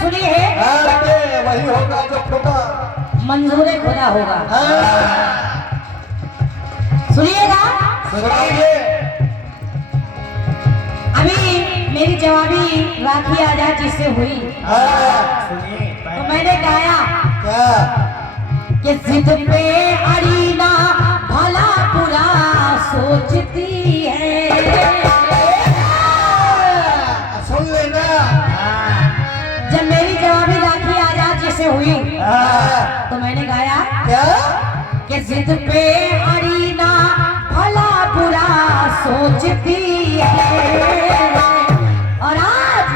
सुनी है, वही होगा जो खुदा मंजूर खुदा होगा। सुनिएगा, सुनाइए। अभी मेरी जवाबी राखी आजाद जी से हुई तो मैंने गाया क्या कि जिद पे अरीना भला बुरा सोचती है। सुन लेना। जब मेरी जवाबी राखी आजाद जी से हुई तो मैंने गाया क्या कि जिद पे अरीना भला बुरा सोचती है। और आज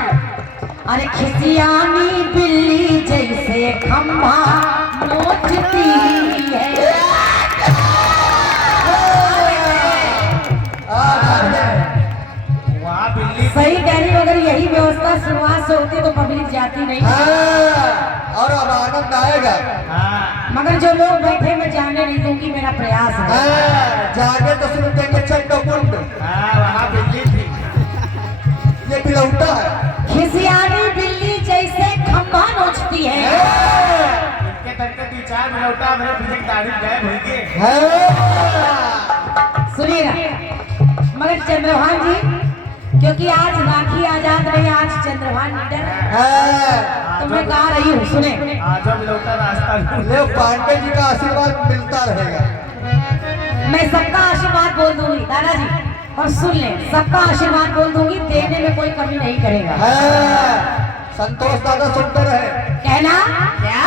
अरे खिसियानी बिल्ली जैसे खम्भा नोचती है। सही कह रही हूँ, अगर यही व्यवस्था शुरुआत से होती तो पब्लिक जाती नहीं। और अब आनंद आएगा। मगर जो लोग बैठे मैं जाने नहीं दूंगी, मेरा प्रयास है। जागे तो सिर्फ देंगे चंडमुंड। ये बिलौटा है। खिसियानी बिल्ली जैसे खम्भा नोचती है। सुनिएगा, मगर चंद्रभान जी, क्योंकि आज राखी आजाद नहीं, आज चंद्रभान लीडर तो मैं गा रही हूँ। सुने, ले पांडे जी का आशीर्वाद मिलता रहेगा। मैं सबका आशीर्वाद बोल दूंगी दादाजी, और सुन ले, सबका आशीर्वाद बोल दूंगी, देने में कोई कमी नहीं करेगा। संतोष दादा सुनते रहे। कहना क्या?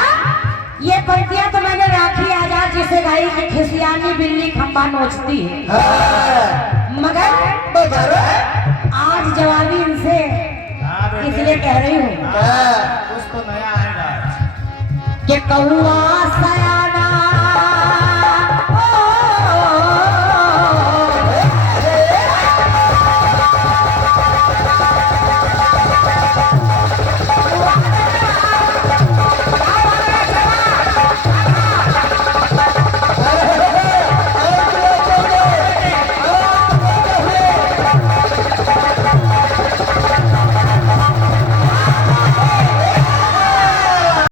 ये पंक्तियां तो मैंने राखी आजाद जी से गाई कि खिसियानी बिल्ली खम्बा नोचती है। मगर आज जवाबी इनसे इसलिए कह रही हूँ कुछ तो नया आएगा कि कौआ